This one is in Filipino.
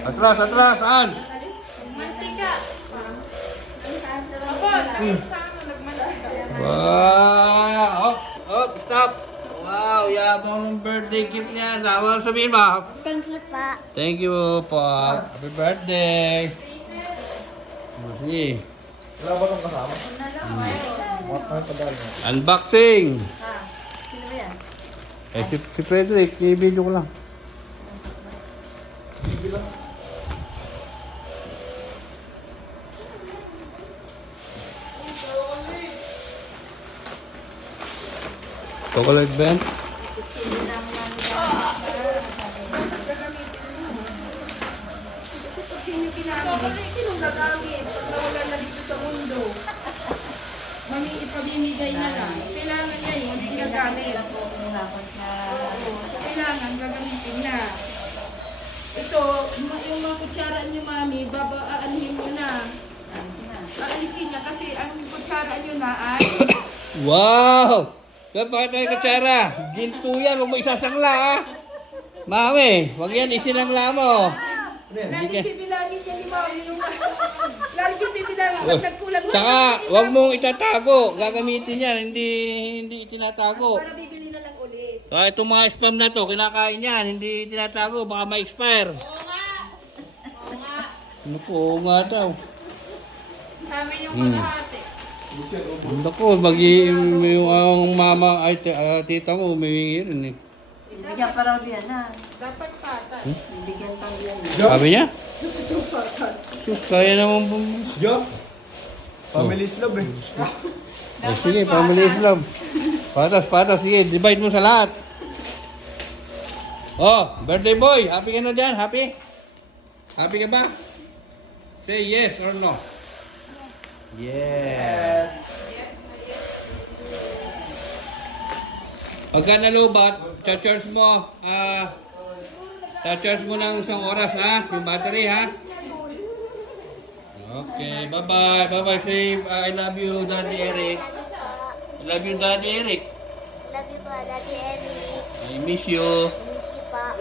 Atras, atras, saan? Mantika. Wow! Oh, oh, stop! Wow, yabang ng birthday gift niya. Sama na sabihin ba? Thank you pa. Thank you po. Happy birthday! Sige. Wala ba itong kasama? Ano pa dahil? Unboxing! Sino ba yan? Eh, si Frederick, i-video ko lang. Chocolate band? Sino na mo namin Sino gagamit? Pag nawala na dito sa mundo. Mami, ipamimigay na lang. Kailangan niya yun, hindi ginagamit. Kailangan gagamitin na. Ito, yung mga kutsara niyo, mami, aanhin mo na. Aalisin niya kasi ang kutsara niyo na ay... Wow! Bakit tayo katsara? Ginto yan, huwag mo isasangla ha! Mami, huwag yan, isinangla mo. Lagi bibilangin niya ni mami. Lagi bibilangin. Pag nagkulang na. Saka, huwag mong itatago. Gagamitin yan, hindi itinatago. Para bibili na lang ulit. So, itong mga spam na to, kinakain yan, hindi tinatago, baka ma-expire. Oo nga. Oo nga. Ano po, oo nga daw. Sa amin yung kalahati. Ano ko, yung ang mama, ay tita mo, may rin eh. Bibigyan pa raw yan ha. Dapat patas. Bibigyan pa yan. Sabi niya? Sus, kaya naman po. Yo! Family's love eh. Oh, sige, family Islam. Patas, patas, sige, divide mo sa lahat. Oh, birthday boy, happy ka na dyan, happy? Happy ka ba? Say yes or no. Yes. Pagka nalubat, cha-charge mo, cha-charge mo ng isang oras ha, yung battery ha. Okay, bye-bye, bye-bye, say I love you, Daddy Eric. I love you, Daddy Eric. Love you pa, Daddy Eric. I miss you. Miss you pa.